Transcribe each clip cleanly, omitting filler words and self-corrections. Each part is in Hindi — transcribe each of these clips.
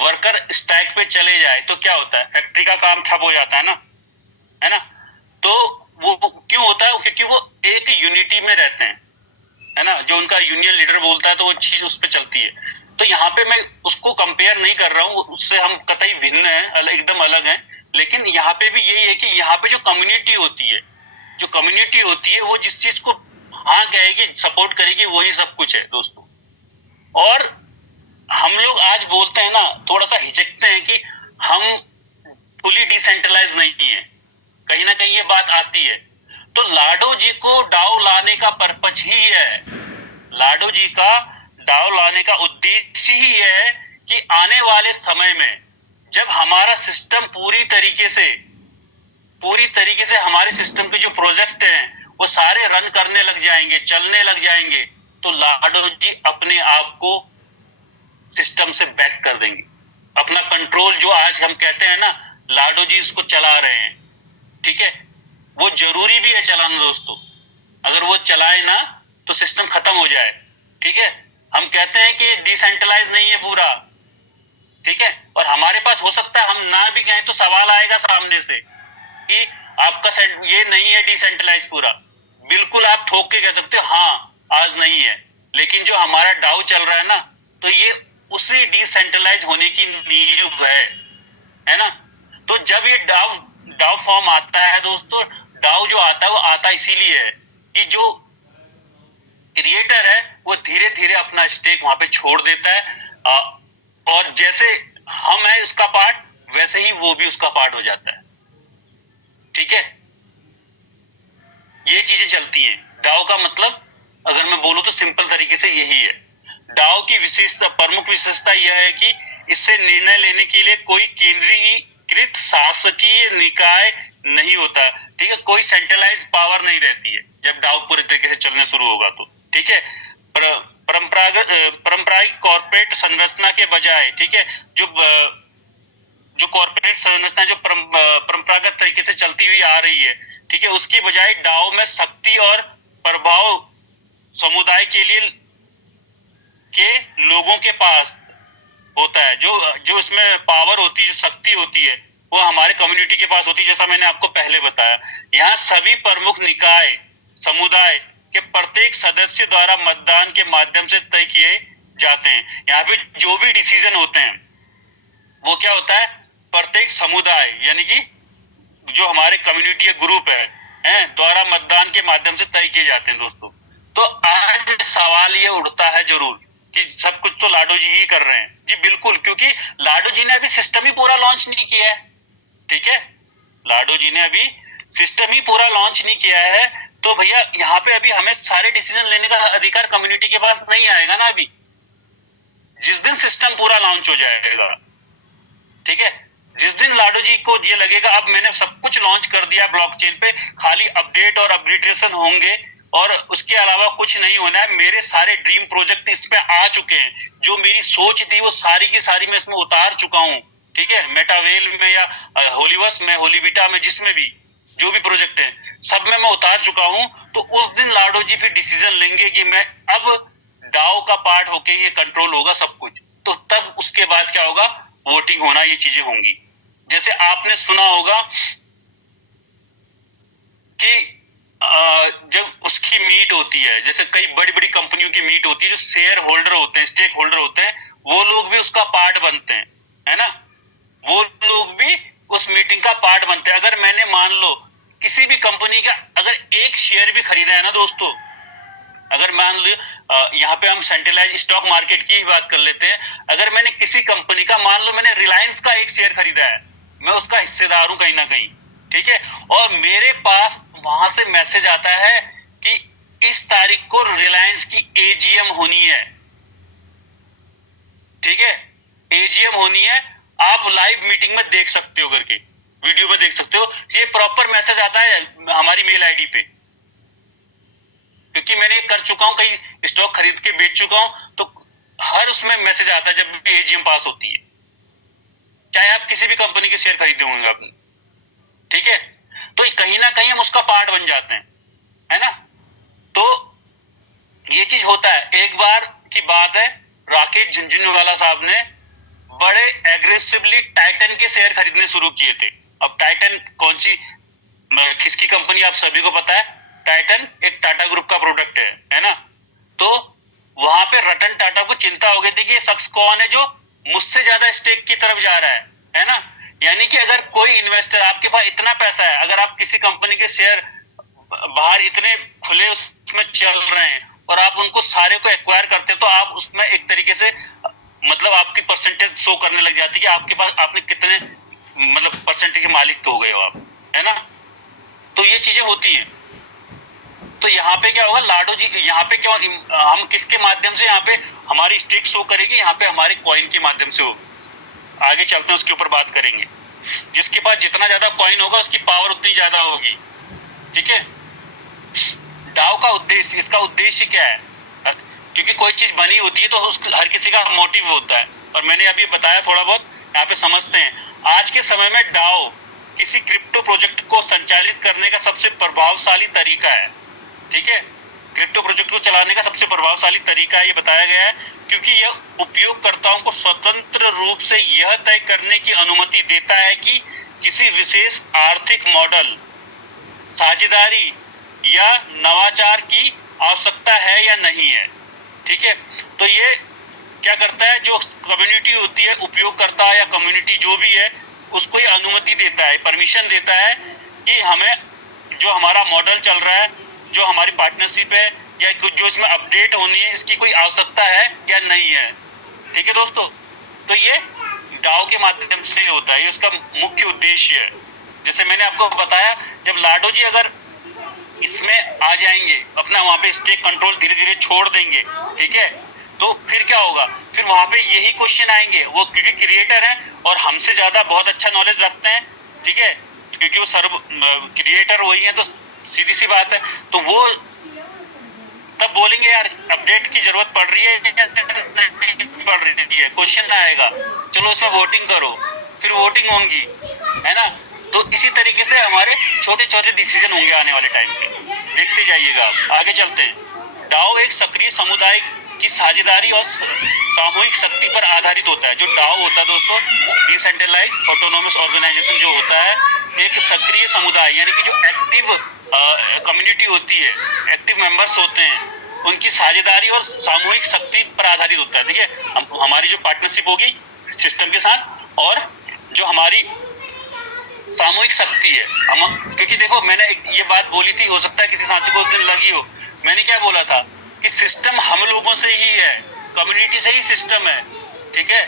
वर्कर स्ट्राइक पे चले जाए तो क्या होता है, फैक्ट्री का काम ठप हो जाता है ना। तो वो क्यों होता है, क्योंकि वो एक यूनिटी में रहते हैं, है ना। जो उनका यूनियन लीडर बोलता है तो वो चीज उस पर चलती है। तो यहाँ पे मैं उसको कंपेयर नहीं कर रहा हूँ, उससे हम कतई भिन्न है, एकदम अलग है। लेकिन यहाँ पे भी यही है कि यहाँ पे जो कम्युनिटी होती है, जो कम्युनिटी होती है वो जिस चीज को हाँ कहेगी, सपोर्ट करेगी, वही सब कुछ है दोस्तों। और हम लोग आज बोलते हैं ना, थोड़ा सा हिचकते हैं कि हम फुली डिसेंट्रलाइज नहीं है, कहीं ना कहीं ये बात आती है। तो लाडो जी को डाउ लाने का पर्पज ही है, लाडो जी का डाउ लाने का उद्देश्य ही है कि आने वाले समय में जब हमारा सिस्टम पूरी तरीके से हमारे सिस्टम के जो प्रोजेक्ट हैं वो सारे रन करने लग जाएंगे, चलने लग जाएंगे, तो लाडो जी अपने आप को सिस्टम से बैक कर देंगे। अपना कंट्रोल जो आज हम कहते हैं ना, लाडो जी इसको चला रहे हैं, ठीक है। वो जरूरी भी है चलाना दोस्तों, अगर वो चलाए ना तो सिस्टम खत्म हो जाए, ठीक है। हम कहते हैं कि डिसेंट्रलाइज नहीं है पूरा, ठीक है। और हमारे पास हो सकता है हम ना भी गए तो सवाल आएगा सामने से कि आपका ये नहीं है डिसेंट्रलाइज पूरा। बिल्कुल आप ठोक के कह सकते हो हाँ आज नहीं है, लेकिन जो हमारा डाउ चल रहा है ना, तो ये उसी डिसेंट्रलाइज होने की नींव है ना। तो जब ये डाउ डाउ फॉर्म आता है दोस्तों, डाउ जो आता है वो आता इसीलिए है कि जो क्रिएटर है वो धीरे धीरे अपना स्टेक वहां पे छोड़ देता है, और जैसे हम है उसका पार्ट, वैसे ही वो भी उसका पार्ट हो जाता है, ठीक है। ये चीजें चलती हैं। डाओ का मतलब अगर मैं बोलूं तो सिंपल तरीके से यही है। डाओ की विशेषता, प्रमुख विशेषता यह है कि इससे निर्णय लेने के लिए कोई केंद्रीकृत शासकीय निकाय नहीं होता, ठीक है। कोई सेंट्रलाइज पावर नहीं रहती है जब डाओ पूरे तरीके से चलने शुरू होगा तो, ठीक है। पारंपरिक कॉर्पोरेट संरचना के बजाय, ठीक है, जो जो कॉर्पोरेट संरचना जो परंपरागत तरीके से चलती हुई आ रही है, ठीक है, उसकी बजाय डाओ में शक्ति और प्रभाव समुदाय के लिए के लोगों के पास होता है। जो जो इसमें पावर होती है, शक्ति होती है, वो हमारे कम्युनिटी के पास होती है, जैसा मैंने आपको पहले बताया। यहाँ सभी प्रमुख निकाय समुदाय के प्रत्येक सदस्य द्वारा मतदान के माध्यम से तय किए जाते हैं। यहाँ पे जो भी डिसीजन होते हैं वो क्या होता है, प्रत्येक समुदाय यानी कि जो हमारे कम्युनिटी या ग्रुप है द्वारा मतदान के माध्यम से तय किए जाते हैं दोस्तों। तो आज सवाल ये उठता है जरूर कि सब कुछ तो लाडो जी ही कर रहे हैं। जी बिल्कुल, क्योंकि लाडो जी ने अभी सिस्टम ही पूरा लॉन्च नहीं किया है, ठीक है। लाडो जी ने अभी सिस्टम ही पूरा लॉन्च नहीं किया है, तो भैया यहाँ पे अभी हमें सारे डिसीजन लेने का अधिकार कम्युनिटी के पास नहीं आएगा ना अभी, जिस दिन सिस्टम पूरा लॉन्च हो जाएगा, ठीक है। जिस दिन लाडो जी को ये लगेगा अब मैंने सब कुछ लॉन्च कर दिया ब्लॉकचेन पे, खाली अपडेट और अपग्रेडेशन होंगे और उसके अलावा कुछ नहीं होना है, मेरे सारे ड्रीम प्रोजेक्ट इस पे आ चुके हैं, जो मेरी सोच थी वो सारी की सारी मैं इसमें उतार चुका हूँ, ठीक है। मेटावेल में या होलीवर्स में, होलीबिटा में, जिसमें भी जो भी प्रोजेक्ट है सब में मैं उतार चुका हूँ। तो उस दिन लाडो जी फिर डिसीजन लेंगे कि मैं अब डाओ का पार्ट होके ये कंट्रोल होगा सब कुछ। तो तब उसके बाद क्या होगा, वोटिंग होना, ये चीजें होंगी। जैसे आपने सुना होगा कि जब उसकी मीट होती है, जैसे कई बड़ी बड़ी कंपनियों की मीट होती है, जो शेयर होल्डर होते हैं, स्टेक होल्डर होते हैं, वो लोग भी उसका पार्ट बनते हैं, है ना। वो लोग भी उस मीटिंग का पार्ट बनते हैं। अगर मैंने मान लो किसी भी कंपनी का अगर एक शेयर भी खरीदा है ना दोस्तों, अगर मान लो यहाँ पे हम सेंट्रलाइज स्टॉक मार्केट की ही बात कर लेते हैं, अगर मैंने किसी कंपनी का, मान लो मैंने रिलायंस का एक शेयर खरीदा है, मैं उसका हिस्सेदार हूं कहीं ना कहीं, ठीक है, और मेरे पास वहां से मैसेज आता है कि इस तारीख को रिलायंस की एजीएम होनी है, ठीक है, एजीएम होनी है। आप लाइव मीटिंग में देख सकते हो करके, वीडियो में देख सकते हो, ये प्रॉपर मैसेज आता है हमारी मेल आईडी पे, क्योंकि मैंने कर चुका हूं, कई स्टॉक खरीद के बेच चुका हूं, तो हर उसमें मैसेज आता है जब भी एजीएम पास होती है, चाहे आप किसी भी कंपनी के शेयर खरीदे होंगे आपने, ठीक है। तो कहीं ना कहीं हम उसका पार्ट बन जाते हैं, है ना। तो ये चीज होता है। एक बार की बात है, राकेश झुनझुनवाला साहब ने बड़े एग्रेसिवली टाइटन के शेयर खरीदने शुरू किए थे। अब टाइटन कौन सी किसकी कंपनी आप सभी को पता है, टाइटन एक टाटा ग्रुप का प्रोडक्ट है ना। तो वहां पे रतन टाटा को चिंता हो गई थी कि ये शख्स कौन है जो मुझसे ज्यादा स्टेक की तरफ जा रहा है ना। यानी कि अगर कोई इन्वेस्टर, आपके पास इतना पैसा है, अगर आप किसी कंपनी के शेयर बाहर इतने खुले उसमें चल रहे हैं और आप उनको सारे को एक्वायर करते हैं, तो आप उसमें एक तरीके से मतलब आपकी परसेंटेज शो करने लग जाती है कि आपके पास आपने कितने मतलब परसेंटेज के मालिक तो हो गए हो आप, है ना। तो ये चीजें होती हैं। तो यहाँ पे क्या होगा, लाडो जी यहाँ पे क्या, हम किसके माध्यम से यहाँ पे हमारी स्टेक शो करेगी, यहाँ पे हमारे कॉइन के माध्यम से होगी। आगे चलते हैं, उसके ऊपर बात करेंगे। जिसके पास जितना ज्यादा कॉइन होगा उसकी पावर उतनी ज्यादा होगी, ठीक है। डाओ का उद्देश्य, इसका उद्देश्य क्या है, क्योंकि कोई चीज बनी होती है तो हर किसी का मोटिव होता है, और मैंने अभी बताया थोड़ा बहुत, यहाँ पे समझते हैं। आज के समय में डाओ किसी क्रिप्टो प्रोजेक्ट को संचालित करने का सबसे प्रभावशाली तरीका है, ठीक है। क्रिप्टो प्रोजेक्ट को चलाने का सबसे प्रभावशाली तरीका ये बताया गया है, क्योंकि यह उपयोगकर्ताओं को स्वतंत्र रूप से यह तय करने की अनुमति देता है कि किसी विशेष आर्थिक मॉडल, साझेदारी या नवाचार की आवश्यकता है या नहीं है, ठीक है। तो ये क्या करता है, जो कम्युनिटी होती है, उपयोगकर्ता या कम्युनिटी जो भी है, उसको ये अनुमति देता है, परमिशन देता है कि हमें जो हमारा मॉडल चल रहा है, जो हमारी पार्टनरशिप है या कुछ जो इसमें अपडेट होनी है, इसकी कोई आवश्यकता है या नहीं है, ठीक है दोस्तों। तो ये डाओ के माध्यम से होता है, ये उसका मुख्य उद्देश्य है। जैसे मैंने आपको बताया, जब लाडो जी अगर इसमें आ जाएंगे, अपना वहां पे स्टेक कंट्रोल धीरे धीरे छोड़ देंगे, ठीक है, तो फिर क्या होगा, फिर वहां पे यही क्वेश्चन आएंगे। वो क्योंकि क्रिएटर हैं और हमसे ज्यादा बहुत अच्छा नॉलेज रखते हैं, ठीक है, क्योंकि वो सर्व क्रिएटर वही है, तो सीधी सी बात है। तो वो तब बोलेंगे यार अपडेट की जरूरत पड़ रही है, पड़ रही है, क्वेश्चन आएगा, चलो उसमें वोटिंग करो, फिर वोटिंग होंगी, है ना। तो इसी तरीके से हमारे छोटे छोटे डिसीजन होंगे आने वाले टाइम पे, देखते जाइएगा। आगे चलते हैं। डाओ एक सक्रिय समुदाय की साझेदारी और सामूहिक शक्ति पर आधारित होता है। जो डाओ होता है दोस्तों, डिसेंट्रलाइज ऑटोनोमस ऑर्गेनाइजेशन जो होता है, एक सक्रिय समुदाय, यानी कि जो एक्टिव कम्युनिटी होती है, एक्टिव मेंबर्स होते हैं, उनकी साझेदारी और सामूहिक शक्ति पर आधारित होता है, ठीक है। हमारी जो पार्टनरशिप होगी सिस्टम के साथ, और जो हमारी सामूहिक शक्ति है, हम, क्योंकि देखो मैंने ये बात बोली थी, हो सकता है किसी साथी को उस दिन लगी हो, मैंने क्या बोला था कि सिस्टम हम लोगों से ही है, कम्युनिटी से ही सिस्टम है, ठीक है,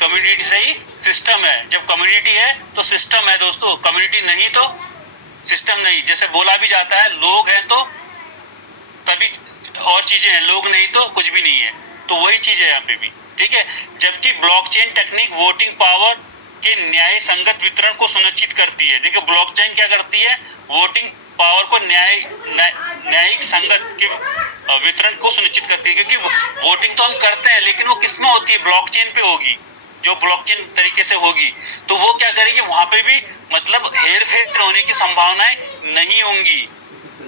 कम्युनिटी से ही सिस्टम है। जब कम्युनिटी है तो सिस्टम है दोस्तों, कम्युनिटी नहीं तो सिस्टम नहीं। जैसे बोला भी जाता है, लोग हैं तो तभी और चीजें हैं, लोग नहीं तो कुछ भी नहीं है, तो वही चीज है यहाँ पे भी, ठीक है। जबकि ब्लॉकचेन टेक्निक वोटिंग पावर के न्याय संगत वितरण को सुनिश्चित करती है। देखिए ब्लॉकचेन क्या करती है, वोटिंग पावर को न्यायिक संगत के वितरण को सुनिश्चित करती है, क्योंकि वोटिंग तो हम करते हैं, लेकिन वो किसमें होती है, ब्लॉकचेन पे होगी, जो ब्लॉकचेन तरीके से होगी, तो वो क्या करेगी, वहां पे भी मतलब हेर फेर होने की संभावनाएं नहीं होंगी,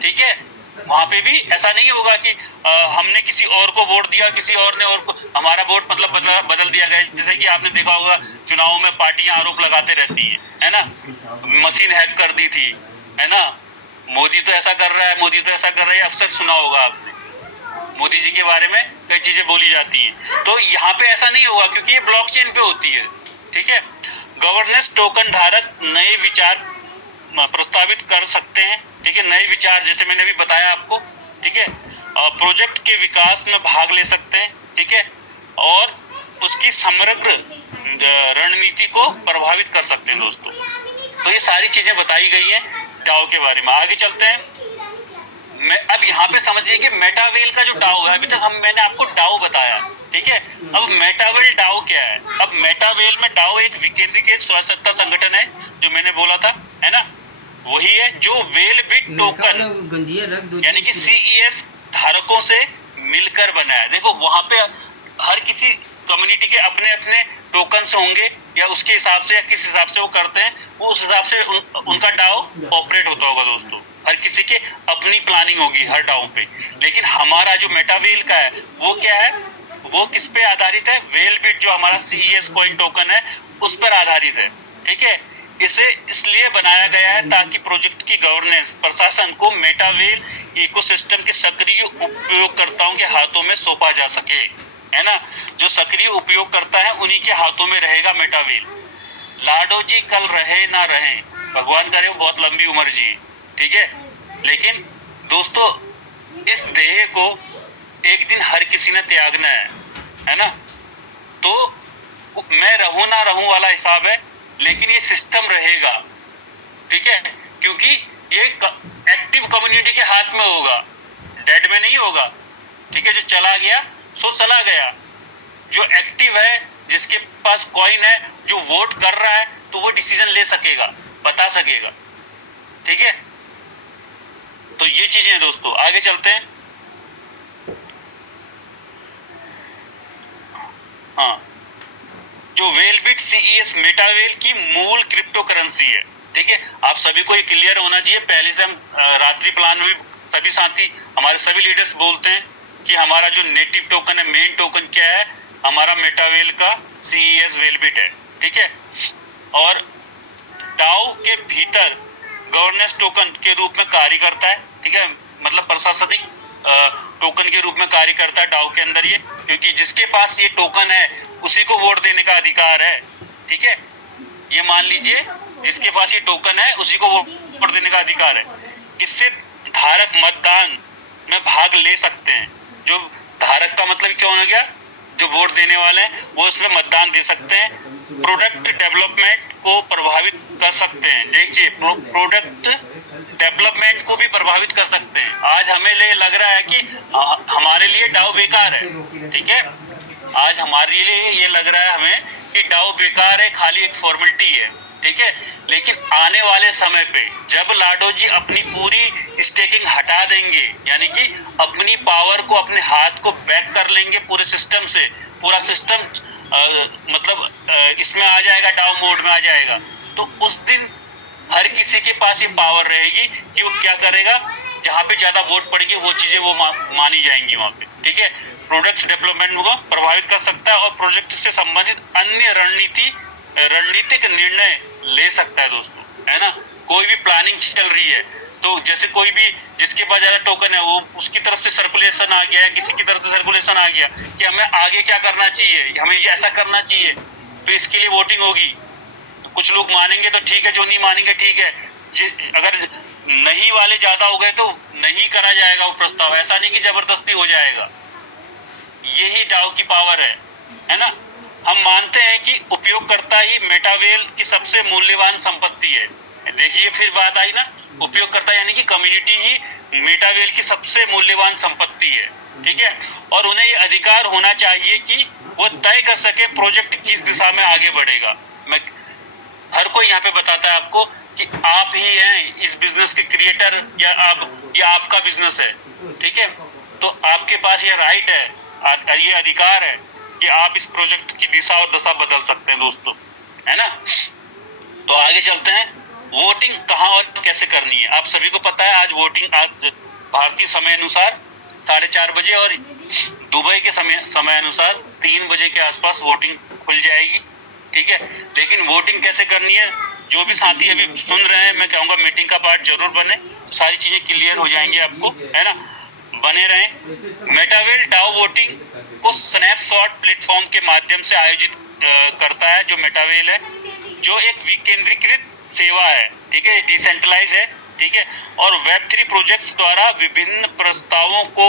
ठीक है। वहां पे भी ऐसा नहीं होगा कि हमने किसी और को वोट दिया, किसी और ने और को हमारा वोट मतलब बदल दिया गया। जैसे कि आपने देखा होगा चुनाव में पार्टियां आरोप लगाते रहती है ना, मशीन हैक कर दी थी, है ना, मोदी तो ऐसा कर रहा है, मोदी तो ऐसा कर रहा है, अक्सर सुना होगा आपने, मोदी जी के बारे में कई चीजें बोली जाती हैं। तो यहाँ पे ऐसा नहीं होगा, क्योंकि ये ब्लॉकचेन पे होती है, ठीक है। गवर्नेंस टोकन धारक नए विचार प्रस्तावित कर सकते हैं, ठीक है, नए विचार, जैसे मैंने अभी बताया आपको, ठीक है, प्रोजेक्ट के विकास में भाग ले सकते हैं, ठीक है, और उसकी समग्र रणनीति को प्रभावित कर सकते हैं दोस्तों। तो ये सारी चीजें बताई गई हैं डाओ के बारे में। आगे चलते हैं। अब यहाँ पे समझिए कि मेटावेल का जो डाओ है, अभी तक मैंने आपको डाओ बताया, ठीक है। अब मेटावेल डाओ क्या है, अब मेटावेल में डाओ एक विकेंद्रीकृत स्वायत्तता संगठन है, जो मैंने बोला था, है ना, वही है जो वेल बिट टोकन यानी कि सीईएस धारकों से मिलकर बना है। देखो वहां पे हर किसी कम्युनिटी के अपने अपने टोकन्स होंगे, या उसके हिसाब से या किस हिसाब से वो करते हैं, वो उस हिसाब से उनका डाओ ऑपरेट होता होगा दोस्तों। हर किसी के अपनी प्लानिंग होगी हर डाओ पे। लेकिन हमारा जो मेटावेल का है वो क्या है, वो किस पे आधारित है? वेल बिट जो हमारा CES कॉइन टोकन है उस पर आधारित है। ठीक है, इसे इसलिए बनाया गया है ताकि प्रोजेक्ट की गवर्नेंस प्रशासन को मेटावेल इकोसिस्टम के सक्रिय उपयोगकर्ताओं के हाथों में सौंपा जा सके, है ना। जो सक्रिय उपयोगकर्ता है उन्हीं के हाथों में रहेगा मेटावेल। लाडो जी कल रहे ना रहे, भगवान करे वो बहुत लंबी उम्र जी, ठीक है, लेकिन दोस्तों इस देह को एक दिन हर किसी ने त्यागना है ना। तो मैं रहूं ना रहूं वाला हिसाब है, लेकिन ये सिस्टम रहेगा, ठीक है, क्योंकि ये एक्टिव कम्युनिटी के हाथ में होगा, डेड में नहीं होगा। ठीक है, जो चला गया सो चला गया, जो एक्टिव है, जिसके पास कॉइन है, जो वोट कर रहा है, तो वो डिसीजन ले सकेगा, बता सकेगा। ठीक है, तो ये चीजें हैं दोस्तों। आगे चलते हैं। हाँ, जो वेलबिट CES मेटावेल की मूल क्रिप्टो करेंसी है। ठीक है, आप सभी को ये क्लियर होना चाहिए। पहले से हम रात्रि प्लान में सभी साथी, हमारे सभी लीडर्स बोलते हैं कि हमारा जो नेटिव टोकन है, मेन टोकन क्या है, हमारा मेटावेल का CES वेलबिट है। ठीक है, और डाउ के भीतर गवर्नेंस टोकन के रूप में कार्य करता है। ठीक है, मतलब प्रशासनिक टोकन के रूप में कार्य करता है डाउ के अंदर ये, क्योंकि जिसके पास ये टोकन है उसी को वोट देने का अधिकार है। ठीक है, ये मान लीजिए जिसके पास ये टोकन है उसी को वोट देने का अधिकार है। इससे धारक मतदान में भाग ले सकते हैं। जो धारक का मतलब क्या हो गया, जो वोट देने वाले हैं वो इसमें मतदान दे सकते हैं। प्रोडक्ट डेवलपमेंट को प्रभावित कर सकते हैं। देखिए, प्रोडक्ट डेवलपमेंट को भी प्रभावित कर सकते हैं। आज हमें लग रहा है कि हमारे लिए डाउ बेकार है। ठीक है, आज हमारे लिए ये लग रहा है हमें कि डाउ बेकार है, खाली एक फॉर्मेलिटी है। ठीक है, लेकिन आने वाले समय पे जब लाडो जी अपनी पूरी स्टेकिंग हटा देंगे, यानी कि अपनी पावर को, अपने हाथ को बैक कर लेंगे पूरे सिस्टम से, पूरा सिस्टम मतलब इसमें आ जाएगा, डाउ मोड में आ जाएगा, तो उस दिन हर किसी के पास ये पावर रहेगी कि वो क्या करेगा, जहाँ पे ज्यादा वोट पड़ेगी वो चीजें वो मानी जाएंगी वहां पे। ठीक है, प्रोडक्ट डेवलपमेंट को प्रभावित कर सकता है और प्रोजेक्ट से संबंधित अन्य रणनीतिक निर्णय ले सकता है दोस्तों, है ना। कोई भी प्लानिंग चल रही है तो जैसे कोई भी जिसके पास ज्यादा टोकन है वो उसकी तरफ से सर्कुलेशन आ गया है, किसी की तरफ से सर्कुलेशन आ गया कि हमें आगे क्या करना चाहिए, हमें ये ऐसा करना चाहिए, तो इसके लिए वोटिंग होगी। तो कुछ लोग मानेंगे तो ठीक है, जो नहीं मानेंगे ठीक है। अगर नहीं वाले ज्यादा हो गए तो नहीं करा जाएगा वो प्रस्ताव, ऐसा नहीं कि जबरदस्ती हो जाएगा। यही डाउ की पावर है ना। हम मानते हैं कि उपयोगकर्ता ही मेटावेल की सबसे मूल्यवान संपत्ति है। देखिए फिर बात आई ना, उपयोगकर्ता यानी कि कम्युनिटी ही मेटावेल की सबसे मूल्यवान संपत्ति है। ठीक है, और उन्हें ये अधिकार होना चाहिए कि वो तय कर सके प्रोजेक्ट किस दिशा में आगे बढ़ेगा। मैं हर कोई यहाँ पे बताता है आपको कि आप ही हैं इस बिजनेस के क्रिएटर, या आपका बिजनेस है। ठीक है, तो आपके पास ये राइट है, ये अधिकार है कि आप इस प्रोजेक्ट की दिशा और दशा बदल सकते हैं दोस्तों, है ना। तो आगे चलते हैं। वोटिंग कहाँ और कैसे करनी है, आप सभी को पता है। आज वोटिंग आज भारतीय समय अनुसार 4:30 बजे और दुबई के समय अनुसार 3 बजे के आसपास वोटिंग खुल जाएगी। ठीक है, लेकिन वोटिंग कैसे करनी है, जो भी साथी अभी सुन रहे हैं, मैं कहूँगा मीटिंग का पार्ट जरूर बने, सारी चीजें क्लियर हो जाएंगी आपको, है ना। बने रहें। मेटावेल डाउ वोटिंग को स्नैपशॉट प्लेटफॉर्म के माध्यम से आयोजित करता है। जो मेटावेल है जो एक विकेंद्रीकृत सेवा है, ठीक है, डिसेंट्रलाइज है। ठीक है, और वेब3 प्रोजेक्ट्स द्वारा विभिन्न प्रस्तावों को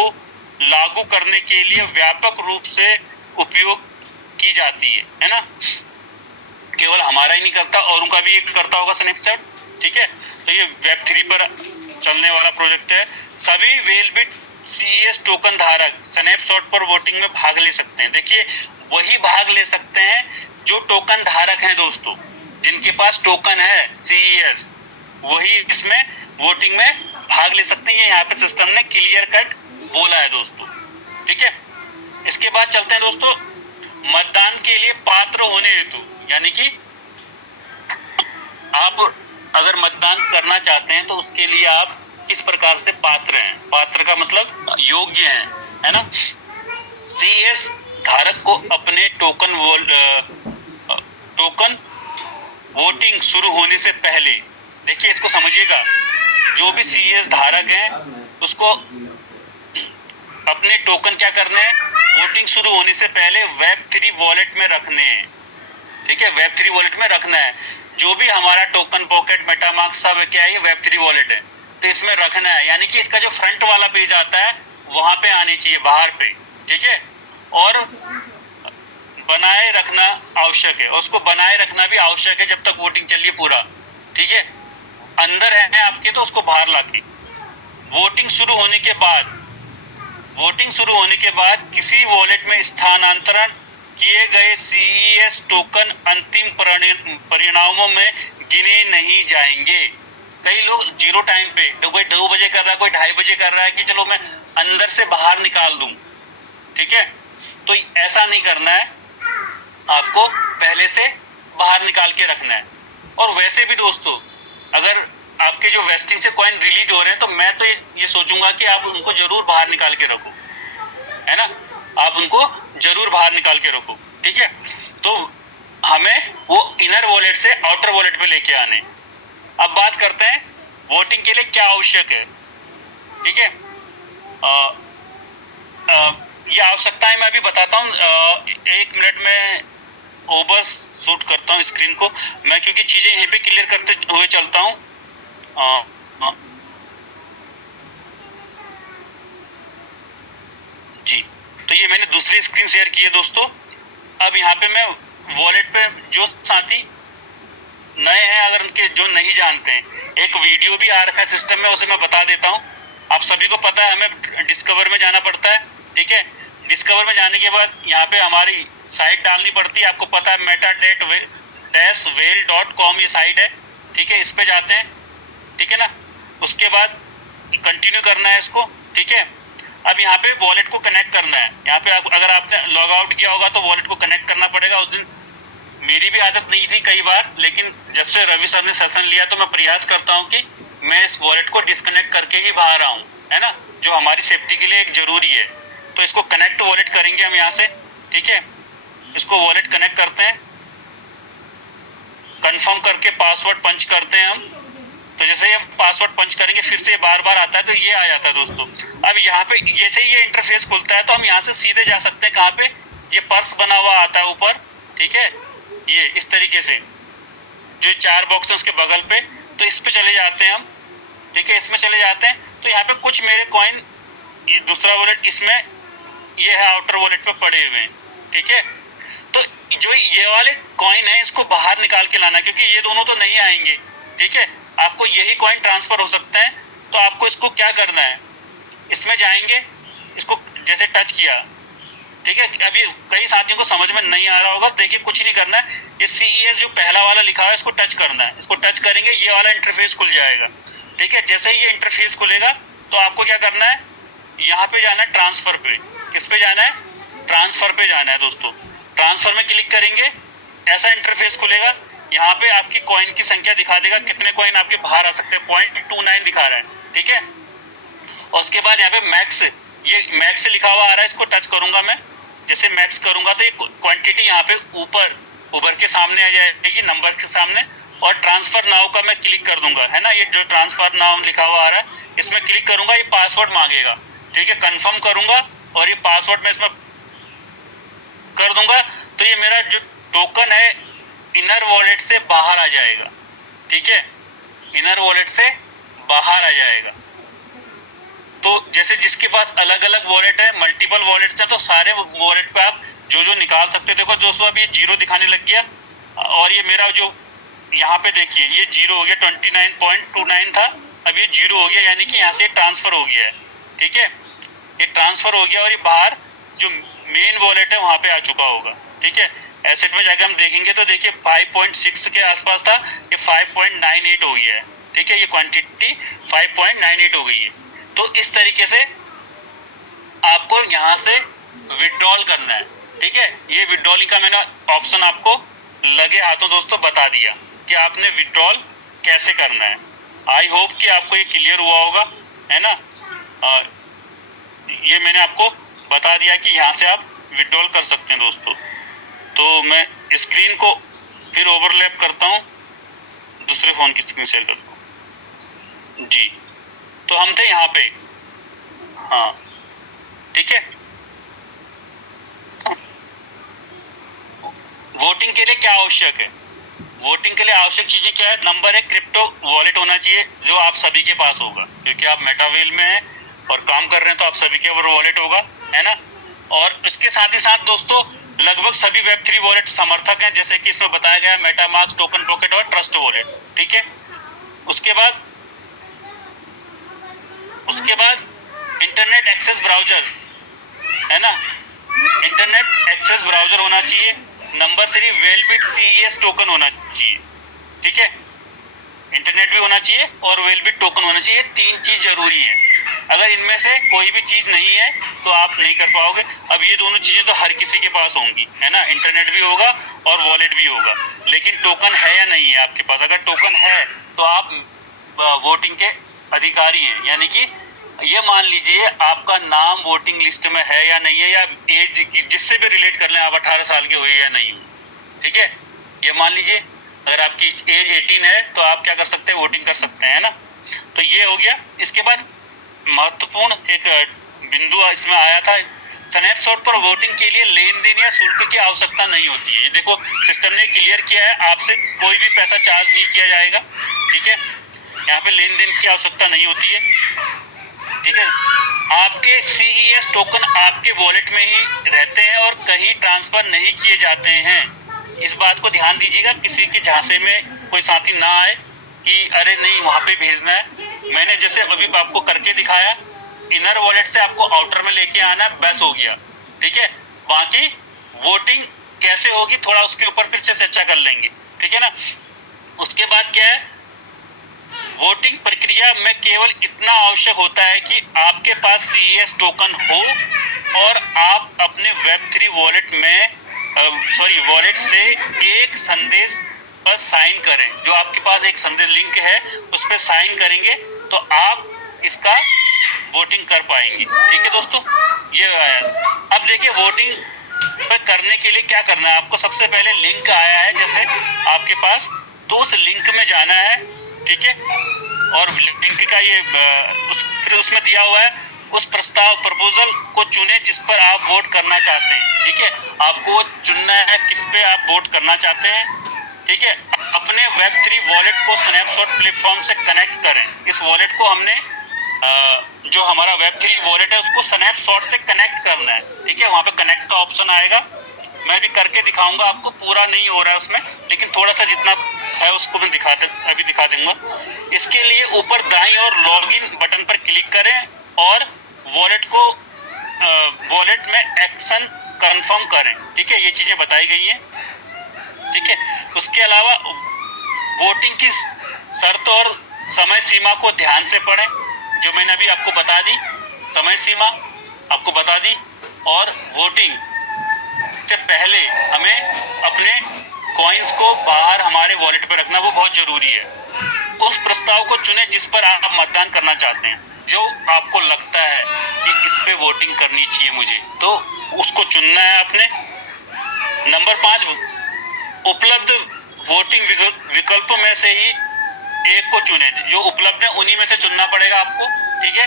लागू करने के लिए व्यापक रूप से उपयोग की जाती है ना। केवल हमारा ही नहीं करता, औरों का भी एक करता होगा स्नैपशॉट। ठीक है, तो ये वेब3 पर चलने वाला प्रोजेक्ट है। सभी वेलबिट CES टोकन धारक स्नैपशॉट पर वोटिंग में भाग ले सकते हैं। देखिए, वही भाग ले सकते हैं जो टोकन धारक हैं दोस्तों, जिनके पास टोकन है CES, वही इसमें वोटिंग में भाग ले सकते हैं। यहाँ पे सिस्टम ने क्लियर कट बोला है दोस्तों। ठीक है, इसके बाद चलते हैं दोस्तों मतदान के लिए पात्र होने हेतु, यानी कि आप अगर मतदान करना चाहते हैं तो उसके लिए आप किस प्रकार से पात्र हैं। पात्र का मतलब योग्य हैं, है ना। CES धारक को अपने टोकन वोटिंग शुरू होने से पहले, देखिए इसको समझिएगा, जो भी सीएस धारक हैं उसको अपने टोकन क्या करने हैं, वोटिंग शुरू होने से पहले वेब3 वॉलेट में रखने हैं। ठीक है, वेब3 वॉलेट में रखना है। जो भी हमारा टोकन पॉकेट, मेटामास्क सब क्या है, ये वेब3 वॉलेट है, तो इसमें रखना है। यानी कि इसका जो फ्रंट वाला पेज आता है वहां पे आनी चाहिए, बाहर पे। ठीक है, और बनाए रखना आवश्यक है, उसको बनाए रखना भी आवश्यक है जब तक वोटिंग चलिए पूरा। ठीक है, अंदर है आपके तो उसको बाहर लाके वोटिंग शुरू होने के बाद, किसी वॉलेट में स्थानांतरण किए गए सीईएस टोकन अंतिम परिणामों में गिने नहीं जाएंगे। कई लोग जीरो टाइम पे, कोई 2 बजे कर रहा है, कोई 2:30 बजे कर रहा है कि चलो मैं अंदर से बाहर निकाल दूं। ठीक है, तो ऐसा नहीं करना है, आपको पहले से बाहर निकाल के रखना है। और वैसे भी दोस्तों, अगर आपके जो वेस्टिंग से कॉइन रिलीज हो रहे हैं तो मैं तो ये सोचूंगा कि आप उनको जरूर बाहर निकाल के रखो, है ना, आप उनको जरूर बाहर निकाल के रखो। ठीक है, तो हमें वो इनर वॉलेट से आउटर वॉलेट पे लेके आने। अब बात करते हैं वोटिंग के लिए क्या आवश्यक है। ठीक है, ये आवश्यकताएं मैं अभी बताता हूँ। 1 मिनट में ओवर शूट करता हूँ स्क्रीन को मैं, क्योंकि चीजें यहीं पे क्लियर करते हुए चलता हूँ। जी, तो ये मैंने दूसरी स्क्रीन शेयर की है दोस्तों। अब यहाँ पे मैं वॉलेट पे, जो साथी नए हैं, अगर उनके जो नहीं जानते हैं, एक वीडियो भी आ रखा है सिस्टम में, उसे मैं बता देता हूँ। आप सभी को पता है हमें डिस्कवर में जाना पड़ता है। ठीक है, डिस्कवर में जाने के बाद यहाँ पे हमारी साइट डालनी पड़ती है, आपको पता है meta-whale.com ये साइट है। ठीक है, इस पे जाते हैं। ठीक है ना, उसके बाद कंटिन्यू करना है इसको। ठीक है, अब यहाँ पे वॉलेट को कनेक्ट करना है। यहाँ पे अगर आपने लॉग आउट किया होगा तो वॉलेट को कनेक्ट करना पड़ेगा। उस दिन मेरी भी आदत नहीं थी कई बार, लेकिन जब से रवि सर ने सेशन लिया तो मैं प्रयास करता हूँ कि मैं इस वॉलेट को डिस्कनेक्ट करके ही बाहर आऊँ, है ना, जो हमारी सेफ्टी के लिए एक जरूरी है। तो इसको कनेक्ट वॉलेट करेंगे हम यहाँ से। ठीक है, इसको वॉलेट कनेक्ट करते हैं, कंफर्म करके पासवर्ड पंच करते हैं हम। तो जैसे ही हम पासवर्ड पंच करेंगे फिर से बार बार आता है, तो ये आ जाता है दोस्तों। अब यहाँ पे जैसे ही ये इंटरफेस खुलता है तो हम यहाँ से सीधे जा सकते हैं। कहाँ पे, ये पर्स बना हुआ आता है ऊपर। ठीक है, ये इस तरीके से जो 4 बॉक्स है उसके बगल पे, तो इस पे चले जाते हैं हम। ठीक है, इसमें चले जाते हैं तो यहाँ पे कुछ मेरे कॉइन, ये दूसरा वॉलेट इसमें, ये है आउटर वॉलेट पे पड़े हुए हैं। ठीक है, तो जो ये वाले कॉइन है इसको बाहर निकाल के लाना, क्योंकि ये दोनों तो नहीं आएंगे। ठीक है, आपको यही कॉइन ट्रांसफर हो सकते हैं। तो आपको इसको क्या करना है, इसमें जाएंगे, इसको जैसे टच किया। ठीक है, अभी कई साथियों को समझ में नहीं आ रहा होगा, देखिए कुछ नहीं करना है, ये सीईएस जो पहला वाला लिखा है इसको टच करना है। इसको टच करेंगे, ये वाला इंटरफेस खुल जाएगा। ठीक है, जैसे ही ये इंटरफेस खुलेगा तो आपको क्या करना है, यहाँ पे जाना है ट्रांसफर पे। किस पे जाना है, ट्रांसफर पे जाना है दोस्तों। ट्रांसफर में क्लिक करेंगे, ऐसा इंटरफेस खुलेगा। यहाँ पे आपकी कॉइन की संख्या दिखा देगा, कितने कॉइन आपके बाहर आ सकते हैं, 0.29 दिखा रहा है। ठीक है, और उसके बाद यहाँ पे मैक्स, ये मैक्स से लिखा हुआ आ रहा है, इसको टच करूंगा मैं। जैसे मैक्स करूंगा तो ये क्वांटिटी यहाँ पे ऊपर उभर के सामने आ जाएगी, नंबर के सामने। और ट्रांसफर नाउ का मैं क्लिक कर दूंगा, है ना, ये जो ट्रांसफर नाउ लिखा हुआ आ रहा है इसमें क्लिक करूंगा, ये पासवर्ड मांगेगा। ठीक है, कंफर्म करूंगा और ये पासवर्ड मैं इसमें कर दूंगा, तो ये मेरा जो टोकन है इनर वॉलेट से बाहर आ जाएगा। ठीक है, इनर वॉलेट से बाहर आ जाएगा। तो जैसे जिसके पास अलग अलग वॉलेट है, मल्टीपल वॉलेट्स हैं, तो सारे वॉलेट पे आप जो जो निकाल सकते हैं। देखो दोस्तों, अभी 0 दिखाने लग गया, और ये मेरा जो यहाँ पे देखिए ये 0 हो गया, 29.29 था, अब ये 0 हो गया, यानी कि यहाँ से ट्रांसफर हो गया है। ठीक है, ये ट्रांसफर हो गया और ये बाहर जो मेन वॉलेट है वहां पे आ चुका होगा। ठीक है, एसेट में जाकर हम देखेंगे तो देखिए 5.6 के आसपास था, ये 5.98 हो गया है। ठीक है, ये क्वांटिटी 5.98 हो गई है। तो इस तरीके से आपको यहाँ से विड्रॉल करना है। ठीक है, ये विड्रॉलिंग का मैंने ऑप्शन आपको लगे हाथों दोस्तों बता दिया कि आपने विड्रॉल कैसे करना है। आई होप कि आपको ये क्लियर हुआ होगा, है ना। ये मैंने आपको बता दिया कि यहाँ से आप विड्रॉल कर सकते हैं दोस्तों। तो मैं स्क्रीन को फिर ओवरलैप करता हूँ, दूसरे फोन की स्क्रीन शेयर करता हूँ जी। तो हम थे यहाँ पे, हाँ ठीक है। वोटिंग के लिए क्या आवश्यक है? वोटिंग के लिए आवश्यक चीजें क्या है? नंबर एक, क्रिप्टो वॉलेट होना चाहिए जो आप सभी के पास होगा, क्योंकि आप मेटावेल में हैं और काम कर रहे हैं, तो आप सभी के ऊपर वॉलेट होगा, है ना। और इसके साथ ही साथ दोस्तों लगभग सभी वेब3 वॉलेट समर्थक हैं, जैसे कि इसमें बताया गया है मेटामास्क, टोकन पॉकेट और ट्रस्ट वॉलेट, ठीक है। उसके बाद इंटरनेट एक्सेस ब्राउजर, है ना, इंटरनेट एक्सेस ब्राउजर होना चाहिए। नंबर 3, वेलबिट CES टोकन होना चाहिए, ठीक है। इंटरनेट भी होना चाहिए और वेलबिट टोकन होना चाहिए, 3 चीज जरूरी है। अगर इनमें से कोई भी चीज नहीं है तो आप नहीं कर पाओगे। अब ये दोनों चीजें तो हर किसी के पास होंगी, है ना, इंटरनेट भी होगा और वॉलेट भी होगा, लेकिन टोकन है या नहीं है आपके पास। अगर टोकन है तो आप वोटिंग के अधिकारी हैं, यानी कि ये मान लीजिए आपका नाम वोटिंग लिस्ट में है या नहीं है, या एज जिससे भी रिलेट कर लें, आप 18 साल के हुए या नहीं, ठीक है। ये मान लीजिए अगर आपकी एज 18 है तो आप क्या कर सकते हैं, वोटिंग कर सकते हैं, है ना। तो ये हो गया। इसके बाद महत्वपूर्ण एक बिंदु इसमें आया था, स्नैपशॉट पर वोटिंग के लिए लेन देन या शुल्क की आवश्यकता नहीं होती है। ये देखो सिस्टम ने क्लियर किया है, आपसे कोई भी पैसा चार्ज नहीं किया जाएगा, ठीक है। यहाँ पे लेन देन की आवश्यकता नहीं होती है, ठीक है। आपके CES टोकन आपके वॉलेट में ही रहते हैं और कहीं ट्रांसफर नहीं किए जाते हैं। इस बात को ध्यान दीजिएगा, किसी के झांसे में कोई साथी ना आए कि अरे नहीं वहां पे भेजना है। मैंने जैसे अभी आपको करके दिखाया, इनर वॉलेट से आपको आउटर में लेके आना, बस हो गया, ठीक है। बाकी वोटिंग कैसे होगी थोड़ा उसके ऊपर फिर से चर्चा कर लेंगे, ठीक है ना। उसके बाद क्या है, वोटिंग प्रक्रिया में केवल इतना आवश्यक होता है कि आपके पास CES टोकन हो और आप अपने वेब3 वॉलेट में वॉलेट से एक संदेश पर साइन करें। जो आपके पास एक संदेश लिंक है उस पर साइन करेंगे तो आप इसका वोटिंग कर पाएंगे, ठीक है दोस्तों। ये आया। अब देखिए वोटिंग पर करने के लिए क्या करना है आपको। सबसे पहले लिंक आया है जैसे आपके पास, तो उस लिंक में जाना है, ठीक है। और लिंक का ये फिर उसमें दिया हुआ है, उस प्रपोजल को चुने जिस पर आप वोट करना चाहते हैं, ठीक है। आपको चुनना है किस पे आप वोट करना चाहते हैं, ठीक है। अपने वेब3 वॉलेट को स्नैपशॉट प्लेटफॉर्म से कनेक्ट करें। इस वॉलेट को हमने जो हमारा वेब3 वॉलेट है उसको स्नैपशॉट से कनेक्ट करना है, ठीक है। वहां पे कनेक्ट का ऑप्शन आएगा, मैं भी करके दिखाऊंगा आपको, पूरा नहीं हो रहा है उसमें, लेकिन थोड़ा सा जितना है उसको मैं अभी दिखा दूंगा। इसके लिए ऊपर दाईं और लॉगिन बटन पर क्लिक करें और वॉलेट में एक्शन कंफर्म करें, ठीक है। ये चीजें बताई गई हैं, ठीक है। उसके अलावा वोटिंग की शर्त और समय सीमा को ध्यान से पढ़ें, जो मैंने अभी आपको बता दी, समय सीमा आपको बता दी। और वोटिंग से पहले हमें अपने कॉइन्स को बाहर हमारे वॉलेट पर रखना, वो बहुत जरूरी है। उस प्रस्ताव को चुनें जिस पर आप मतदान करना चाहते हैं, जो आपको लगता है कि इस पे वोटिंग करनी चाहिए मुझे, तो उसको चुनना है आपने। नंबर 5, उपलब्ध वोटिंग विकल्पों में से ही एक को चुने। जो उपलब्ध है उन्हीं में से चुनना पड़ेगा आपको, ठीक है।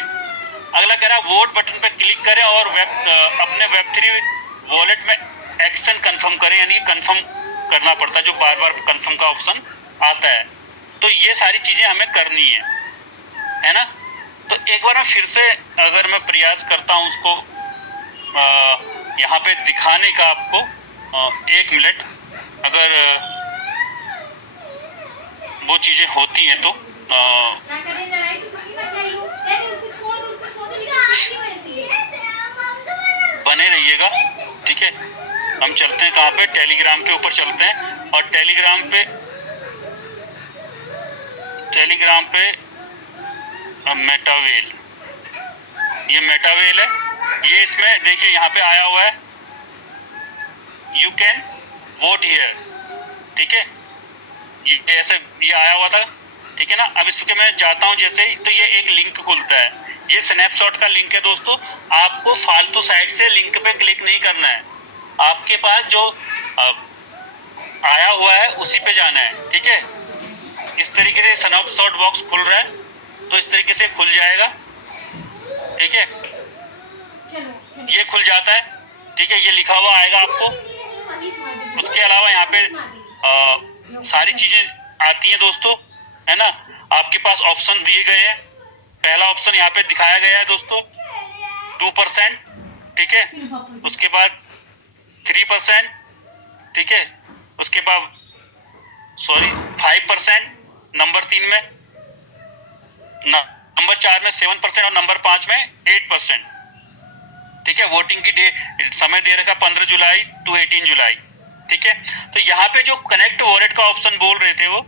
अगला कह रहा है वोट बटन पर क्लिक करें और अपने वेब3 वॉलेट में एक्शन कंफर्म करें, यानी कंफर्म करना पड़ता है, जो बार बार कंफर्म का ऑप्शन आता है। तो ये सारी चीजें हमें करनी है ना। तो एक बार मैं फिर से अगर मैं प्रयास करता हूँ उसको यहाँ पे दिखाने का आपको, 1 मिनट, अगर वो चीजें होती हैं तो बने रहिएगा, ठीक है। हम चलते हैं कहाँ पे, टेलीग्राम के ऊपर चलते हैं। और टेलीग्राम पे मेटावेल, ये मेटावेल है। ये इसमें देखिए यहाँ पे आया हुआ है यू कैन वोट हियर, ठीक है। ये ऐसे ये आया हुआ था, ठीक है ना। अब इसके मैं जाता हूँ जैसे ही, तो ये एक लिंक खुलता है। ये स्नैपशॉट का लिंक है दोस्तों, आपको फालतू साइट से लिंक पे क्लिक नहीं करना है, आपके पास जो आया हुआ है उसी पे जाना है, ठीक है। इस तरीके से स्नैपशॉट बॉक्स खुल रहा है, तो इस तरीके से खुल जाएगा, ठीक है। ये खुल जाता है, ठीक है, ये लिखा हुआ आएगा आपको। उसके अलावा यहाँ पे सारी चीजें आती हैं दोस्तों, है ना। आपके पास ऑप्शन दिए गए हैं। पहला ऑप्शन यहाँ पे दिखाया गया है दोस्तों 2%, ठीक है। उसके बाद 3%, ठीक है। उसके बाद 5% नंबर 3 में, नंबर 4 में 7% और नंबर 5 में 8%, ठीक है। वोटिंग की समय दे रखा 15 जुलाई टू 18 जुलाई, ठीक है। तो यहाँ पे जो कनेक्ट वॉलेट का ऑप्शन बोल रहे थे वो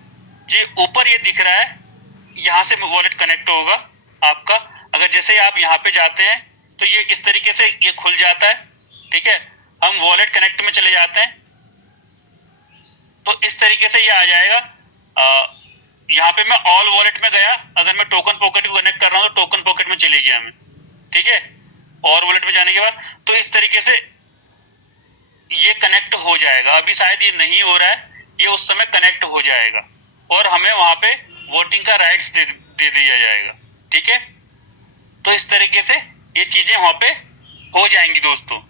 जी ऊपर ये दिख रहा है, यहाँ से वॉलेट कनेक्ट होगा आपका। अगर जैसे आप यहाँ पे जाते हैं तो ये इस तरीके से ये खुल जाता है, ठीक है। हम वॉलेट कनेक्ट में चले जाते हैं तो इस तरीके से ये आ जाएगा। यहाँ पे मैं ऑल वॉलेट में गया, अगर मैं टोकन पॉकेट को कनेक्ट कर रहा हूँ तो टोकन पॉकेट में चले गया मैं, ठीक है। और वॉलेट में जाने के बाद तो इस तरीके से ये कनेक्ट हो जाएगा। अभी शायद ये नहीं हो रहा है, ये उस समय कनेक्ट हो जाएगा और हमें वहां पे वोटिंग का राइट्स दे दिया जाएगा, ठीक है। तो इस तरीके से ये चीजें वहां पे हो जाएंगी दोस्तों,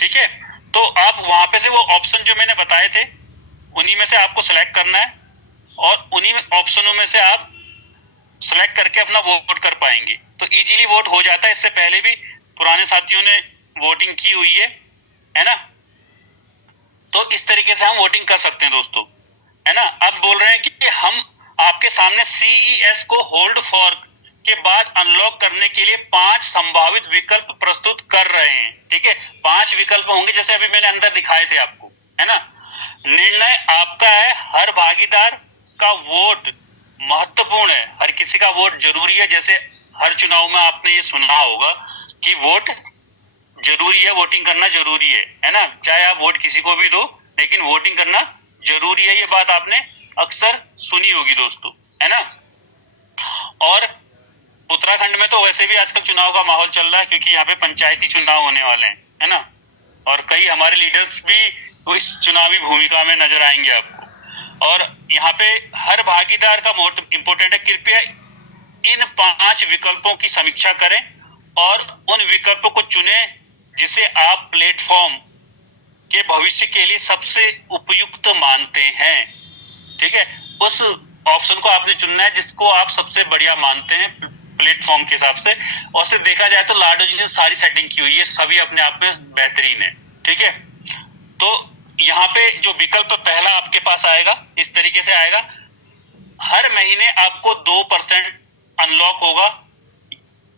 ठीक है। तो आप वहां पे से वो ऑप्शन जो मैंने बताए थे उन्हीं में से आपको सिलेक्ट करना है और उन्हीं ऑप्शनों में से आप सिलेक्ट करके अपना वोट कर पाएंगे। तो इजीली वोट हो जाता है। इससे पहले भी पुराने साथियों ने वोटिंग की हुई है ना। तो इस तरीके से हम वोटिंग कर सकते हैं दोस्तों, है ना। अब बोल रहे हैं कि हम आपके सामने CES को होल्ड फॉर के बाद अनलॉक करने के लिए 5 संभावित विकल्प प्रस्तुत कर रहे हैं, ठीक है। 5 विकल्प होंगे जैसे अभी मैंने अंदर दिखाए थे आपको, है ना। निर्णय आपका है, हर भागीदार का वोट महत्वपूर्ण है, हर किसी का वोट जरूरी है। जैसे हर चुनाव में आपने ये सुना होगा कि वोट जरूरी है, वोटिंग करना जरूरी है ना। चाहे आप वोट किसी को भी दो लेकिन वोटिंग करना जरूरी है, ये बात आपने अक्सर सुनी होगी दोस्तों, है ना। और उत्तराखंड में तो वैसे भी आजकल चुनाव का माहौल चल रहा है क्योंकि यहाँ पे पंचायती चुनाव होने वाले हैं, है ना। और कई हमारे लीडर्स भी इस चुनावी भूमिका में नजर आएंगे आपको। और यहाँ पे हर भागीदार का बहुत इंपॉर्टेंट है, कृपया इन 5 विकल्पों की समीक्षा करें और उन विकल्पों को चुने जिसे आप प्लेटफॉर्म के भविष्य के लिए सबसे उपयुक्त मानते हैं, ठीक है। उस ऑप्शन को आपने चुनना है जिसको आप सबसे बढ़िया मानते हैं प्लेटफॉर्म के हिसाब से। और से देखा जाए तो लाडो जी ने सारी सेटिंग की हुई है, सभी अपने आप में बेहतरीन है, ठीक है। तो यहाँ पे जो विकल्प पहला आपके पास आएगा इस तरीके से आएगा, हर महीने आपको 2% अनलॉक होगा।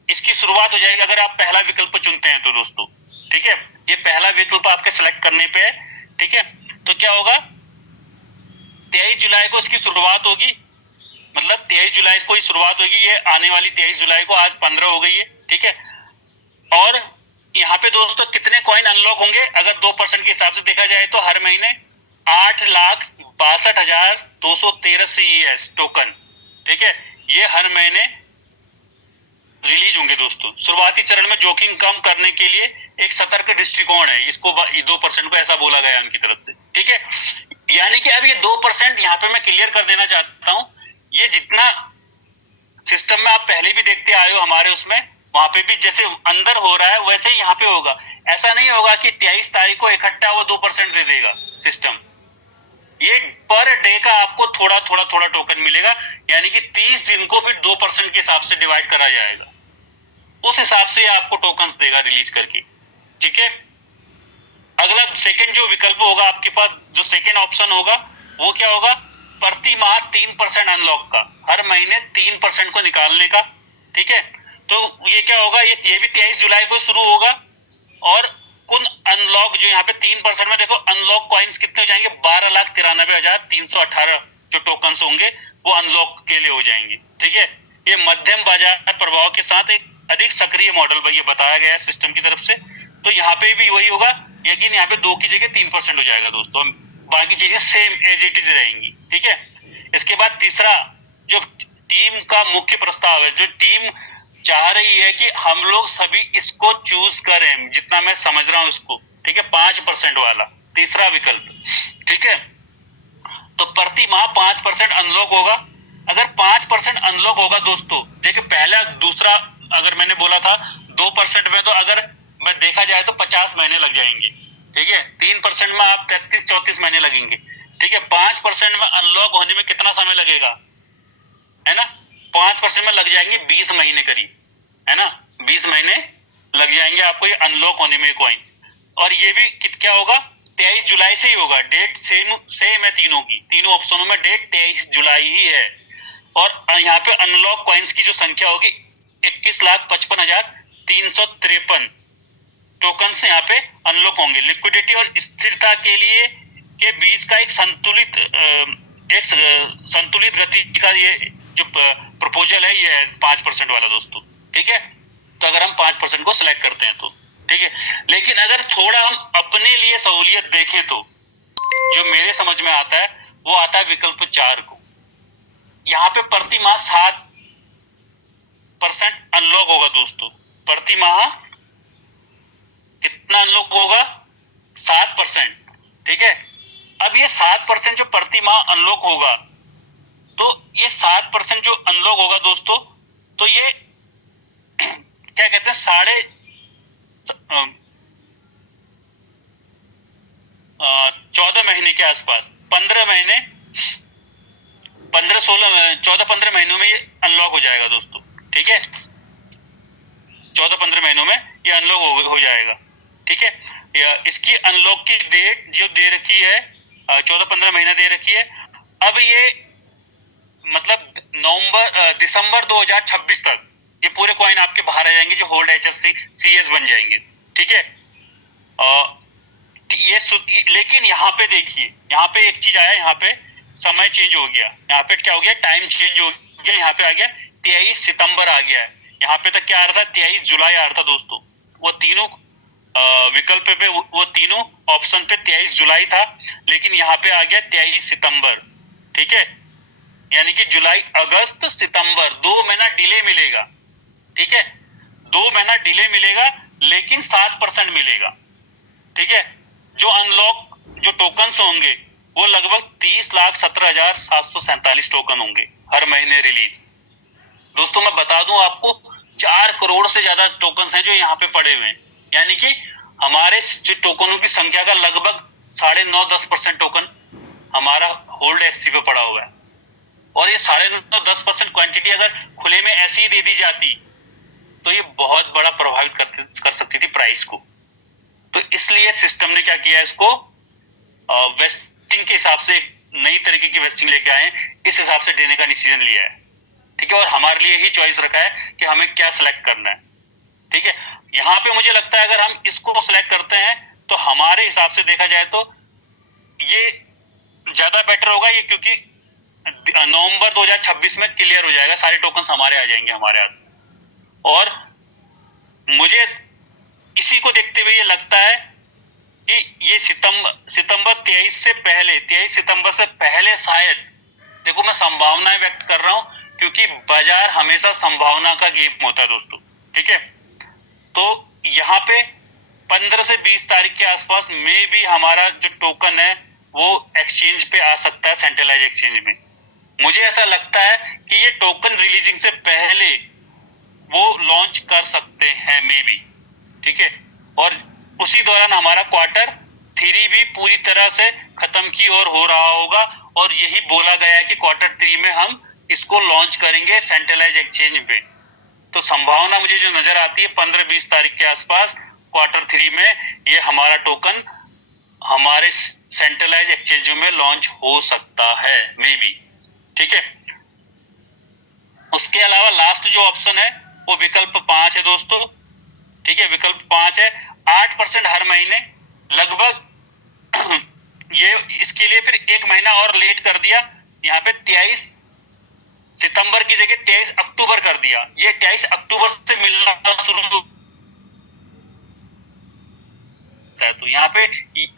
इसकी शुरुआत हो जाएगी अगर आप पहला विकल्प चुनते हैं तो दोस्तों, ठीक है। ये पहला विकल्प आपके सिलेक्ट करने पे है, ठीक है। तो क्या होगा, 23 जुलाई को इसकी शुरुआत होगी, मतलब 23 जुलाई को ही शुरुआत होगी। ये आने वाली 23 जुलाई को, आज 15 हो गई है, ठीक है। और यहाँ पे दोस्तों कितने कॉइन अनलॉक होंगे अगर 2% के हिसाब से देखा जाए तो हर महीने 8,62,213 CES टोकन, ठीक है, ये हर महीने रिलीज होंगे दोस्तों। शुरुआती चरण में जोखिम कम करने के लिए एक सतर्क दृष्टिकोण है, इसको 2% को ऐसा बोला गया उनकी तरफ से, ठीक है। यानी कि अब ये 2% यहाँ पे मैं क्लियर कर देना चाहता हूँ, ये जितना सिस्टम में आप पहले भी देखते आए हो हमारे उसमें, वहां पे भी जैसे अंदर हो रहा है वैसे ही यहाँ पे होगा। ऐसा नहीं होगा कि 23 तारीख को इकट्ठा वो 2% दे देगा सिस्टम। ये पर डे का आपको थोड़ा थोड़ा थोड़ा टोकन मिलेगा, यानी कि 30 दिन को फिर 2% के हिसाब से डिवाइड करा जाएगा, उस हिसाब से आपको टोकन्स देगा रिलीज करके, ठीक है। अगला सेकंड जो विकल्प होगा आपके पास, जो सेकंड ऑप्शन होगा वो क्या होगा, प्रति माह 3% अनलॉक का, हर महीने 3% को निकालने का, ठीक है। तो ये क्या होगा, ये भी 23 जुलाई को शुरू होगा। और कुल अनलॉक जो यहाँ पे 3% में देखो अनलॉक कॉइन्स कितने हो जाएंगे, 12,93,318 जो टोकन्स होंगे वो अनलॉक के लिए हो जाएंगे, ठीक है। ये मध्यम बाजार प्रभाव के साथ एक अधिक सक्रिय मॉडल ये बताया गया है सिस्टम की तरफ से। तो यहाँ पे भी वही होगा, लेकिन यहाँ पे 2 की जगह 3% हो जाएगा दोस्तों, बाकी चीजें सेम एज इट इज रहेंगी, ठीक है। इसके बाद तीसरा जो टीम का मुख्य प्रस्ताव है, जो टीम चाह रही है कि हम लोग सभी इसको चूज करें, जितना मैं समझ रहा हूं इसको, ठीक है, 5% वाला तीसरा विकल्प, ठीक है। तो प्रति माह 5% अनलॉक होगा। अगर 5% अनलॉक होगा दोस्तों, देखिए पहला दूसरा अगर मैंने बोला था 2% में, तो अगर मैं देखा जाए तो 50 महीने लग जाएंगे, ठीक है। 3% में आप 33-34 महीने लगेंगे, ठीक है। 5% में अनलॉक होने में कितना समय लगेगा, है ना? 5% में लग जाएंगे 20 महीने करीब, है ना? 20 महीने लग जाएंगे आपको ये अनलॉक होने में कॉइन। और ये भी क्या होगा, 23 जुलाई से ही होगा। डेट सेम है तीनों की, तीनों ऑप्शनों में डेट 23 जुलाई ही है। और यहाँ पे अनलॉक कॉइन्स की जो संख्या होगी 21,55,353 टोकन यहाँ पे अनलॉक होंगे। लिक्विडिटी और स्थिरता के लिए के बीच का एक संतुलित गति का ये जो प्रपोजल है, ये है 5% वाला दोस्तों, ठीक है। तो अगर हम 5% को सिलेक्ट करते हैं तो ठीक है। लेकिन अगर थोड़ा हम अपने लिए सहूलियत देखें तो जो मेरे समझ में आता है वो आता है विकल्प 4 को। यहाँ पे प्रति माह 7% अनलॉक होगा दोस्तों। प्रति माह कितना अनलॉक होगा, 7%, ठीक है। अब ये 7% जो प्रति माह अनलॉक होगा, तो ये 7% जो अनलॉक होगा दोस्तों, तो ये क्या कहते हैं 14 महीने के आसपास, 15 महीने, 14 महीनों में ये अनलॉक हो जाएगा दोस्तों, ठीक है। 14-15 महीनों में ये अनलॉक हो जाएगा, ठीक है। इसकी अनलॉक की डेट जो दे रखी है 14-15 महीना दे रखी है। अब ये मतलब दिसंबर 2026 तक ये पूरे कॉइन आपके बाहर आ जाएंगे, जो होल्ड HFC CS बन जाएंगे, ठीक है। लेकिन यहाँ पे देखिए, यहाँ पे एक चीज आया, यहाँ पे समय चेंज हो गया, यहाँ पे क्या हो गया, टाइम चेंज हो गया। यहाँ पे आ गया 23 सितंबर आ गया है। यहाँ पे तक क्या आ रहा था, 23 जुलाई आ रहा था दोस्तों। वो तीनों विकल्प पे, वो तीनों ऑप्शन पे 23 जुलाई था, लेकिन यहाँ पे आ गया 23 सितंबर, ठीक है। यानी कि जुलाई, अगस्त, सितंबर 2 महीना डिले मिलेगा, ठीक है। 2 महीना डिले मिलेगा, लेकिन 7% मिलेगा, ठीक है। जो अनलॉक जो टोकन होंगे वो लगभग 30,17,747 टोकन होंगे हर महीने रिलीज। दोस्तों मैं बता दूं आपको, 4 करोड़ से ज्यादा टोकन हैं जो यहाँ पे पड़े हुए हैं। यानी कि हमारे जो टोकनों की संख्या का लगभग 9.5-10% टोकन हमारा होल्ड एससी पे पड़ा हुआ है। और ये 9.5-10% क्वांटिटी अगर खुले में ऐसी ही दे दी जाती तो ये बहुत बड़ा प्रभावित कर सकती थी प्राइस को। तो इसलिए सिस्टम ने क्या किया, इसको वेस्टिंग के हिसाब से नई तरीके की वेस्टिंग लेके आए, इस हिसाब से देने का डिसीजन लिया है, ठीक है। और हमारे लिए ही चॉइस रखा है कि हमें क्या सिलेक्ट करना है, ठीक है। यहाँ पे मुझे लगता है अगर हम इसको सिलेक्ट करते हैं तो हमारे हिसाब से देखा जाए तो ये ज्यादा बेटर होगा ये, क्योंकि नवंबर 2026 में क्लियर हो जाएगा, सारे टोकन हमारे आ जाएंगे हमारे हाथ। और मुझे इसी को देखते हुए ये लगता है कि ये सितंबर 23 से पहले, 23 सितंबर से पहले शायद, देखो मैं संभावनाएं व्यक्त कर रहा हूं क्योंकि बाजार हमेशा संभावना का गेम होता है दोस्तों, ठीक है। तो यहाँ पे 15 से 20 तारीख के आसपास में भी हमारा जो टोकन है वो एक्सचेंज पे आ सकता है, सेंट्रलाइज एक्सचेंज में। मुझे ऐसा लगता है कि ये टोकन रिलीजिंग से पहले वो लॉन्च कर सकते हैं मे बी, ठीक है। और उसी दौरान हमारा Q3 भी पूरी तरह से खत्म की ओर हो रहा होगा, और यही बोला गया है कि Q3 में हम इसको लॉन्च करेंगे सेंट्रलाइज एक्सचेंज पे। तो संभावना मुझे जो नजर आती है 15-20 तारीख के आसपास Q3 में ये हमारा टोकन हमारे सेंट्रलाइज एक्सचेंज में लॉन्च हो सकता है मे बी, ठीक है। उसके अलावा लास्ट जो ऑप्शन है वो विकल्प 5 है दोस्तों, ठीक है। विकल्प 5 है 8% हर महीने लगभग ये इसके लिए फिर 1 महीना और लेट कर दिया, यहाँ पे 23 सितंबर की जगह 23 अक्टूबर कर दिया। ये 23 अक्टूबर से मिलना शुरू, तो यहाँ पे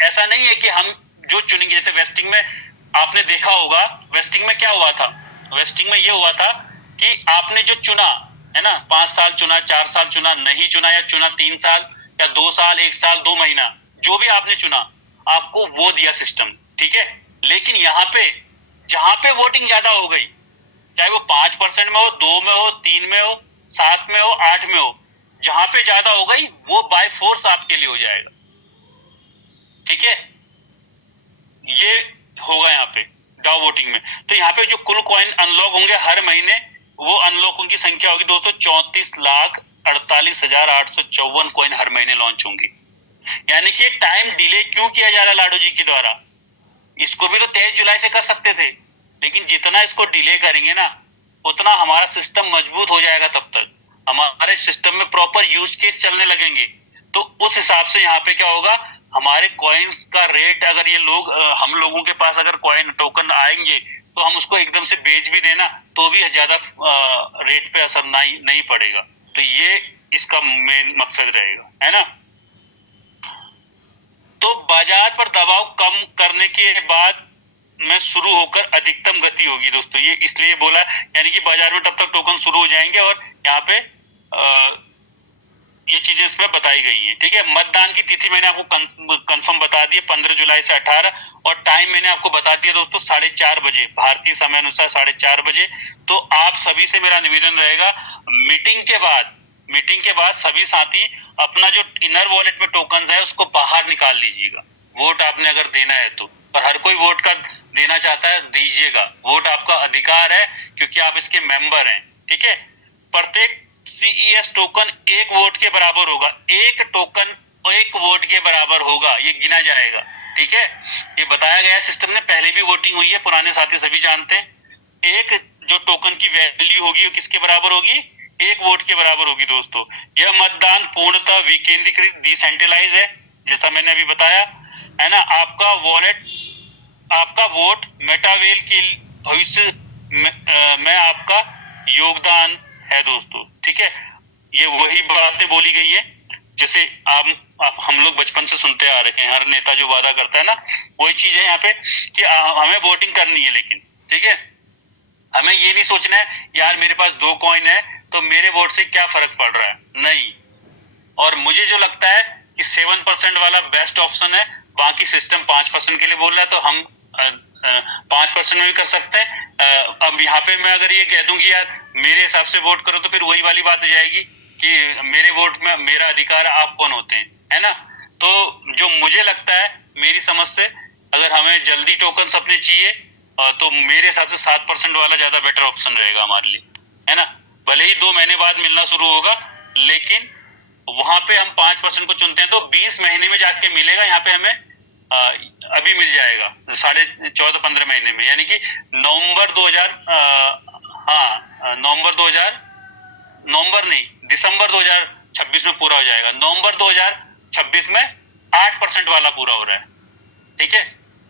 ऐसा नहीं है कि हम जो चुनेंगे, जैसे वेस्टिंग में आपने देखा होगा, वेस्टिंग में क्या हुआ था, वेस्टिंग में ये हुआ था कि आपने जो चुना है ना, 5 साल चुना, 4 साल चुना, नहीं चुना, या चुना 3 साल या 2 साल, 1 साल, 2 महीना, जो भी आपने चुना आपको वो दिया सिस्टम, ठीक है। लेकिन यहाँ पे जहां पे वोटिंग ज्यादा हो गई, चाहे वो 5% में हो, 2 में हो, 3 में हो, 7 में हो, 8 में हो, जहां पे ज्यादा हो गई वो बाय फोर्स आपके लिए हो जाएगा, ठीक है। ये होगा यहाँ पे डाउ वोटिंग में। तो यहाँ पे जो कुल कॉइन अनलॉक होंगे हर महीने, वो अनलॉकों की संख्या होगी दोस्तों 34,48,854 कॉइन हर महीने लॉन्च होंगी। यानी कि टाइम डिले क्यों किया जा रहा है लाडो जी के द्वारा? इसको भी तो 23 जुलाई से कर सकते थे, लेकिन जितना इसको डिले करेंगे ना उतना हमारा सिस्टम मजबूत हो जाएगा, तब तक हमारे सिस्टम में प्रॉपर यूज केस चलने लगेंगे। तो उस हिसाब से यहाँ पे क्या होगा, हमारे कॉइन्स का रेट, अगर ये लोग हम लोगों के पास अगर कॉइन टोकन आएंगे तो हम उसको एकदम से बेच भी देना तो भी ज्यादा रेट पे असर नहीं पड़ेगा। तो ये इसका मेन मकसद रहेगा, है ना। तो बाजार पर दबाव कम करने के बाद में शुरू होकर अधिकतम गति होगी दोस्तों, ये इसलिए बोला, यानी कि बाजार में तब तक टोकन शुरू हो जाएंगे और यहाँ पे ये चीजें इसमें बताई गई हैं, ठीक है। मतदान की तिथि मैंने आपको कंफर्म बता दी 15 जुलाई से 18, और टाइम मैंने आपको बता दिया दोस्तों 4:30 बजे भारतीय समय अनुसार 4:30 बजे। तो आप सभी से मेरा निवेदन रहेगा, मीटिंग के बाद सभी साथी अपना जो इनर वॉलेट में टोकन है उसको बाहर निकाल लीजिएगा। वोट आपने अगर देना है तो, पर हर कोई वोट का देना चाहता है, दीजिएगा, वोट आपका अधिकार है क्योंकि आप इसके मेंबर हैं, ठीक है। प्रत्येक CES टोकन 1 वोट के बराबर होगा, 1 टोकन 1 वोट के बराबर होगा, ये गिना जाएगा, ठीक है। ये बताया गया सिस्टम ने, पहले भी वोटिंग हुई है, पुराने साथी सभी जानते हैं। एक जो टोकन की वैल्यू होगी वो किसके बराबर होगी, 1 वोट के बराबर होगी दोस्तों। यह मतदान पूर्णतः विकेंद्रीकृत डिसेंट्रलाइज है, जैसा मैंने अभी बताया, है ना। आपका वोट मेटावेल के भविष्य में आपका योगदान है दोस्तों, ठीक है। ये वही बातें बोली गई है जैसे आप हम लोग बचपन से सुनते आ रहे हैं, हर नेता जो वादा करता है ना, वही चीज है यहाँ पे कि हमें वोटिंग करनी है, लेकिन ठीक है, हमें ये नहीं सोचना है यार मेरे पास 2 कॉइन है तो मेरे वोट से क्या फर्क पड़ रहा है, नहीं। और मुझे जो लगता है कि 7% वाला बेस्ट ऑप्शन है, बाकी सिस्टम 5% के लिए बोल रहा है, तो हम 5% में भी कर सकते हैं। अब यहाँ पे मैं अगर ये कह दूं कि यार मेरे हिसाब से वोट करो, तो फिर वही वाली बात हो जाएगी कि मेरे वोट में मेरा अधिकार है, आप कौन होते हैं, है ना। तो जो मुझे लगता है मेरी समझ से, अगर हमें जल्दी टोकन अपने चाहिए तो मेरे हिसाब से 7% वाला ज्यादा बेटर ऑप्शन रहेगा हमारे लिए, है ना। भले ही 2 महीने बाद मिलना शुरू होगा, लेकिन वहां पे हम 5% को चुनते हैं तो 20 महीने में जाके मिलेगा, यहाँ पे हमें अभी मिल जाएगा 14-15 महीने में, यानी कि दिसंबर 2026 में पूरा हो जाएगा। नवंबर 2026 में 8% वाला पूरा हो रहा है, ठीक है,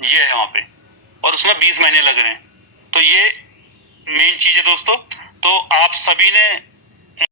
ये है वहां पे, और उसमें 20 महीने लग रहे हैं। तो ये मेन चीज है दोस्तों। तो आप सभी ने